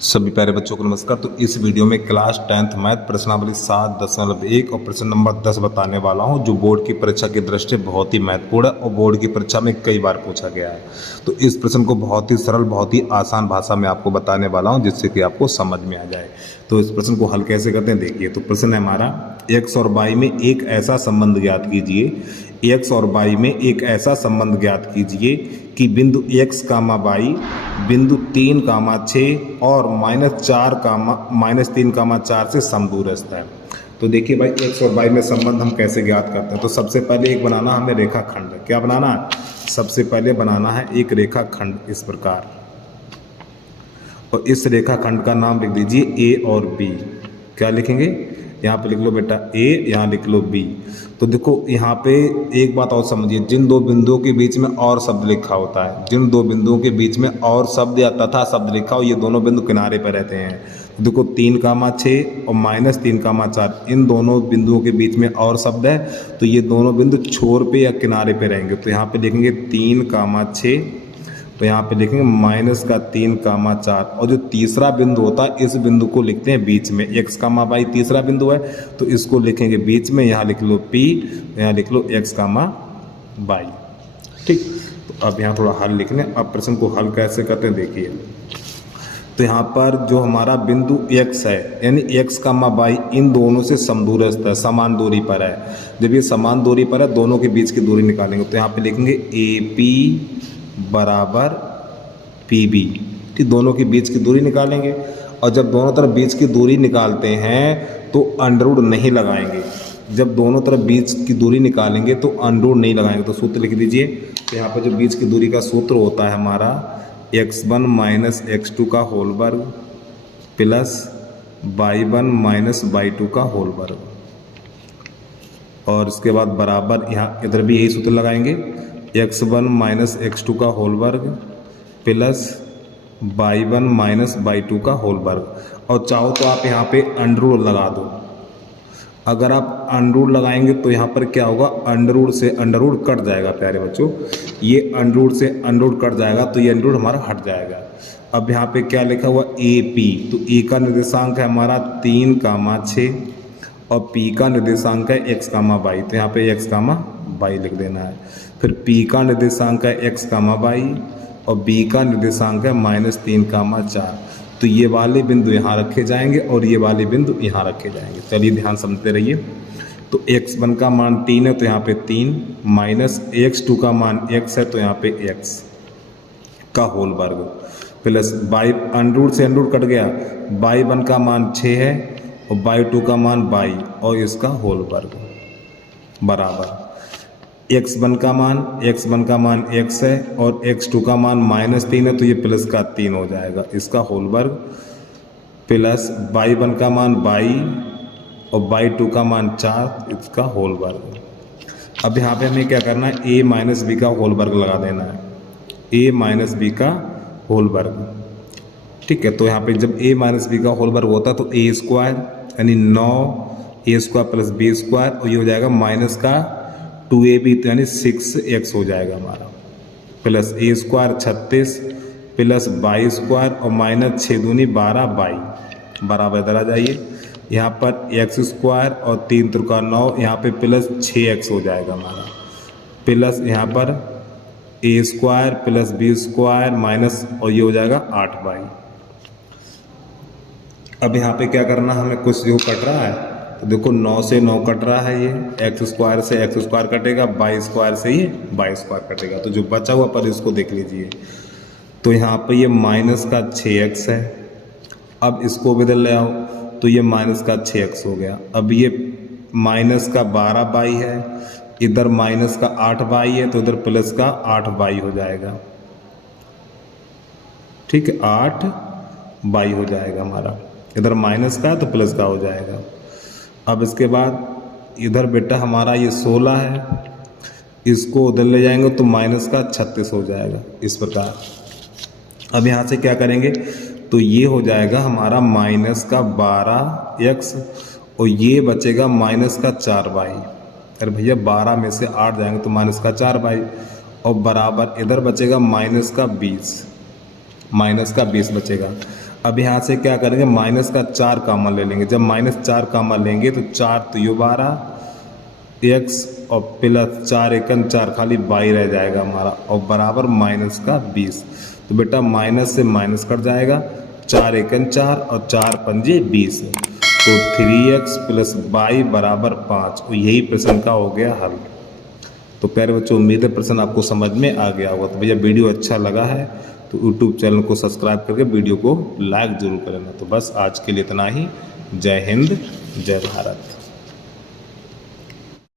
सभी प्यारे बच्चों को नमस्कार। तो इस वीडियो में क्लास 10th मैथ प्रश्नावली 7.1 और प्रश्न नंबर 10 बताने वाला हूं, जो बोर्ड की परीक्षा की दृष्टि बहुत ही महत्वपूर्ण है और बोर्ड की परीक्षा में कई बार पूछा गया है। तो इस प्रश्न को बहुत ही सरल, बहुत ही आसान भाषा में आपको बताने वाला हूं, जिससे कि आपको समझ में आ जाए। तो इस प्रश्न को हल कैसे करते हैं देखिए। तो प्रश्न है हमारा, एक्स और वाई में एक ऐसा संबंध ज्ञात कीजिए। एक्स और वाई में एक ऐसा संबंध ज्ञात कीजिए कि बिंदु एक्स कामा वाई बिंदु 3,6 और -3,4 से समदूरस्थ है। तो देखिए भाई, एक्स और वाई में संबंध हम कैसे ज्ञात करते हैं। तो सबसे पहले एक बनाना हमें रेखाखंड। क्या बनाना है? सबसे पहले बनाना है एक रेखाखंड इस प्रकार, और इस रेखाखंड का नाम लिख दीजिए ए और बी। क्या लिखेंगे? यहाँ पे लिख लो बेटा ए, यहाँ लिख लो बी। तो देखो यहाँ पे एक बात और समझिए, जिन दो बिंदुओं के बीच में और शब्द लिखा होता है, जिन दो बिंदुओं के बीच में और शब्द या तथा शब्द लिखा हो, ये दोनों बिंदु किनारे पर रहते हैं। तो देखो 3,6 और -3,4 इन दोनों बिंदुओं के बीच में और शब्द है, तो ये दोनों बिंदु छोर पे या किनारे पे रहेंगे। तो यहाँ पे लिखेंगे 3,6, तो यहाँ पे लिखेंगे -3,4, और जो तीसरा बिंदु होता है इस बिंदु को लिखते हैं बीच में। एक्स कामा वाई तीसरा बिंदु है, तो इसको लिखेंगे बीच में। यहाँ लिख लो पी, यहाँ लिख लो एक्स कामा वाई। ठीक, तो अब यहाँ थोड़ा हल लिख लें। अब प्रश्न को हल कैसे करते हैं देखिए। तो यहाँ पर जो हमारा बिंदु एक्स है, यानी एक्स कामा वाई इन दोनों से समदूरस्थ है, समान दूरी पर है। जब ये समान दूरी पर है, दोनों के बीच की दूरी निकालेंगे। तो यहाँ पे लिखेंगे ए पी बराबर पी बी। ठीक, दोनों के बीच की दूरी निकालेंगे, और जब दोनों तरफ बीच की दूरी निकालते हैं तो अंडरवुड नहीं लगाएंगे। जब दोनों तरफ बीच की दूरी निकालेंगे तो अंडरवुड नहीं लगाएंगे। तो सूत्र लिख दीजिए। तो यहाँ पर जो बीच की दूरी का सूत्र होता है हमारा x1 माइनस x2 का होल वर्ग प्लस y1 माइनस y2 का होल वर्ग, और इसके बाद बराबर यहाँ इधर भी यही सूत्र लगाएंगे, x1 माइनस x2 का होल वर्ग प्लस y1 माइनस y2 का होल वर्ग। और चाहो तो आप यहाँ पे अंडरवुड लगा दो। अगर आप अंडरवुड लगाएंगे तो यहाँ पर क्या होगा, अंडरवुड से अंडरवुड कट जाएगा प्यारे बच्चों। ये अंडरवुड से अंडरवुड कट जाएगा, तो ये अंडरवुड हमारा हट जाएगा। अब यहाँ पे क्या लिखा हुआ ए पी, तो ए का निर्देशांक है हमारा 3,6 और पी का निर्देशांक है x कामा वाई। तो यहाँ पे x कामा वाई लिख देना है। फिर p का निर्देशांक है x कामा वाई और b का निर्देशांक है -3,4। तो ये वाले बिंदु यहाँ रखे जाएंगे और ये वाले बिंदु यहाँ रखे जाएंगे। चलिए ध्यान समझते रहिए। तो x1 का मान 3 है, तो यहाँ पे 3 माइनस x2 का मान x है, तो यहाँ पे x का होल वर्ग प्लस y अंडरवुड से अंडरवुड कट गया, y1 का मान 6 है और y2 का मान y और इसका होल वर्ग बराबर x1 का मान x है और x2 का मान -3 है, तो ये प्लस का 3 हो जाएगा, इसका होल वर्ग प्लस y1 का मान y और y2 का मान 4, इसका होल वर्ग। अब यहाँ पे हमें क्या करना है, a माइनस बी का होल वर्ग लगा देना है, a माइनस बी का होल वर्ग। ठीक है, तो यहाँ पे जब a माइनस बी का होल वर्ग होता है तो a स्क्वायर यानी 9a² प्लस b स्क्वायर, और ये हो जाएगा माइनस का 2ab यानी 6x हो जाएगा हमारा, plus a square 36 plus y square और माइनस 6 दूनी 12 y बराबर। इधर आ जाइए, यहाँ पर x स्क्वायर और 3 त्रिका 9, यहाँ पे प्लस 6x हो जाएगा हमारा, प्लस यहाँ पर a square plus b square minus, और ये हो जाएगा 8y। अब यहाँ पे क्या करना, हमें कुछ जो कट रहा है, तो देखो 9 से 9 कट रहा है, ये एक्स स्क्वायर से एक्स स्क्वायर कटेगा, वाई स्क्वायर से ये वाई स्क्वायर कटेगा। तो जो बचा हुआ पर इसको देख लीजिए। तो यहाँ पे ये माइनस का 6x है, अब इसको भी इधर ले आओ, तो ये माइनस का 6x हो गया। अब ये माइनस का 12y है, इधर माइनस का 8y है, तो इधर प्लस का 8y हो जाएगा। ठीक है, 8y हो जाएगा हमारा, इधर माइनस का तो प्लस का हो जाएगा। अब इसके बाद इधर बेटा हमारा ये 16 है, इसको उधर ले जाएंगे तो माइनस का 36 हो जाएगा इस प्रकार। अब यहाँ से क्या करेंगे, तो ये हो जाएगा हमारा माइनस का 12x और ये बचेगा माइनस का 4y। अरे भैया 12 में से 8 जाएंगे तो माइनस का 4y, और बराबर इधर बचेगा माइनस का 20 बचेगा। अब यहाँ से क्या करेंगे, माइनस का 4 कॉमन ले लेंगे। जब -4 कॉमन लेंगे तो 4 तो ये 12 x और प्लस 4 एकन 4 खाली 22 रह जाएगा हमारा, और बराबर -20। तो बेटा माइनस से माइनस कट जाएगा, 4 एकन 4 और 4 पंजे 20, तो 3x + 22 बराबर 5। और यही प्रश्न का हो गया हल। तो प्यारे बच्चों, उम्मीद है प्रश्न आपको समझ में आ गया होगा। तो भैया वीडियो अच्छा लगा है तो यूट्यूब चैनल को सब्सक्राइब करके वीडियो को लाइक ज़रूर करना। तो बस आज के लिए इतना ही। जय हिंद, जय भारत।